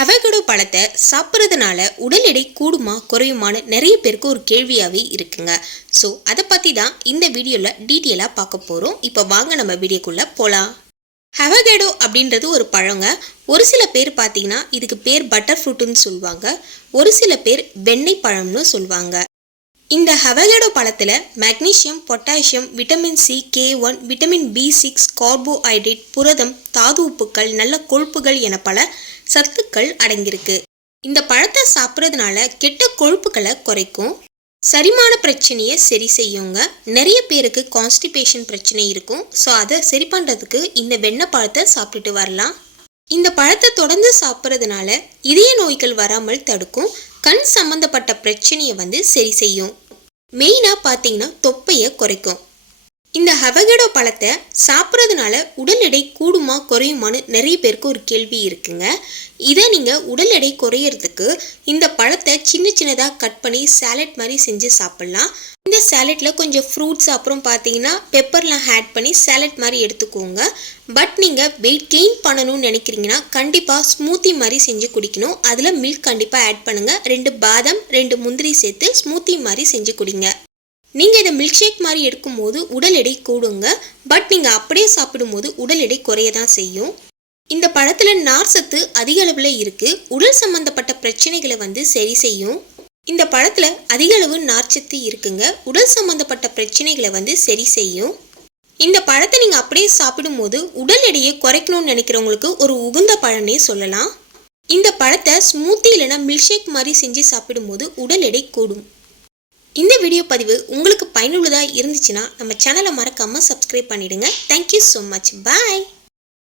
அவகடோ பழத்தை சாப்பிட்றதுனால உடல் எடை கூடுமா குறையுமான்னு நிறைய பேருக்கு ஒரு கேள்வியாகவே இருக்குங்க. ஸோ அதை பற்றி தான் இந்த வீடியோவில் டீட்டெயிலாக பார்க்க போகிறோம் இப்போ வாங்க நம்ம வீடியோக்குள்ளே போகலாம் ஹவகேடோ அப்படின்றது ஒரு பழங்க. ஒரு சில பேர் பார்த்தீங்கன்னா இதுக்கு பேர் பட்டர் ஃப்ரூட்டுன்னு சொல்லுவாங்க. ஒரு சில பேர் வெண்ணெய் பழம்னு சொல்லுவாங்க. இந்த ஹவகேடோ பழத்தில் magnesium potassium vitamin C K one vitamin B six carbohydrate புரதம் தாது உப்புக்கள் நல்ல கொழுப்புகள் என பல சத்துக்கள் அடங்கியிருக்கு. இந்த பழத்தை சாப்பிட்றதுனால கெட்ட கொழுப்புகளை குறைக்கும். சரிமான பிரச்சனையை சரி செய்யுங்க. நிறைய பேருக்கு கான்ஸ்டிபேஷன் பிரச்சனை இருக்கும். ஸோ அதை சரி பண்ணுறதுக்கு இந்த வெண்ணெய் பழத்தை சாப்பிட்டுட்டு வரலாம். இந்த பழத்தை தொடர்ந்து சாப்பிட்றதுனால இதய நோய்கள் வராமல் தடுக்கும். கண் சம்பந்தப்பட்ட பிரச்சனையை வந்து சரி செய்யும். மெயினாக பார்த்தீங்கன்னா தொப்பையை குறைக்கும். இந்த ஹவகடோ பழத்தை சாப்பிட்றதுனால உடல் எடை கூடுமா குறையுமான்னு நிறைய பேருக்கு ஒரு கேள்வி இருக்குங்க. இதை நீங்கள் உடல் எடை குறையிறதுக்கு இந்த பழத்தை சின்ன சின்னதாக கட் பண்ணி சாலட் மாதிரி செஞ்சு சாப்பிட்லாம். இந்த சாலட்டில் கொஞ்சம் ஃப்ரூட்ஸ் அப்புறம் பார்த்தீங்கன்னா பெப்பர்லாம் ஆட் பண்ணி சாலட் மாதிரி எடுத்துக்கோங்க. பட் நீங்கள் வெயிட் கெயின் பண்ணணும்னு நினைக்கிறீங்கன்னா கண்டிப்பாக ஸ்மூத்தி மாதிரி செஞ்சு குடிக்கணும். அதில் மில்க் கண்டிப்பாக ஆட் பண்ணுங்கள் ரெண்டு பாதாம் ரெண்டு முந்திரி சேர்த்து ஸ்மூத்தி மாதிரி செஞ்சு குடிங்க. நீங்கள் இதை மில்க் ஷேக் மாதிரி எடுக்கும்போது உடல் எடை கூடுங்க. பட் நீங்கள் அப்படியே சாப்பிடும்போது உடல் எடை குறைய தான் செய்யும். இந்த பழத்தில் நார் சத்து அதிக அளவில் இருக்குது உடல் சம்பந்தப்பட்ட பிரச்சனைகளை வந்து சரி செய்யும். இந்த பழத்தில் அதிக அளவு நார்ச்சத்து இருக்குங்க. உடல் சம்பந்தப்பட்ட பிரச்சனைகளை வந்து சரி செய்யும். இந்த பழத்தை நீங்கள் அப்படியே சாப்பிடும்போது உடல் எடையை குறைக்கணும்னு நினைக்கிறவங்களுக்கு ஒரு உகுந்த பழனே சொல்லலாம். இந்த பழத்தை ஸ்மூத்தி இல்லைனா மில்க் ஷேக் மாதிரி செஞ்சு சாப்பிடும்போது உடல் எடை கூடும். இந்த வீடியோ பதிவு உங்களுக்கு பயனுள்ளதாக இருந்துச்சுன்னா நம்ம சேனலை மறக்காமல் சப்ஸ்கிரைப் பண்ணிவிடுங்க தேங்க்யூ ஸோ மச் பாய்